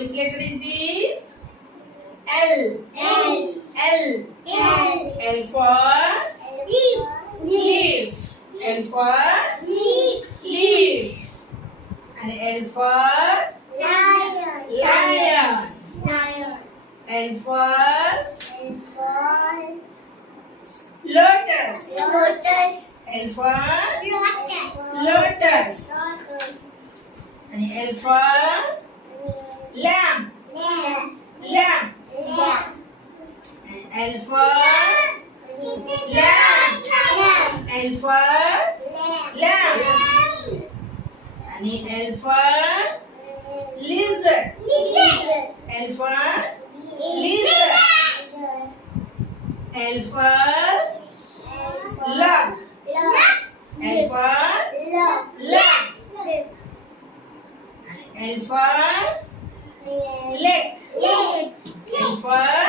Which letter is this? L. L. L. L. L for leaf. L for leaf. And L for lion. L for lotus. L for lotus. And L for lamb. Lamb. And L for lamb. L for lamb. And L for lizard. L for lizard. L for log. L for log. L for leg. L for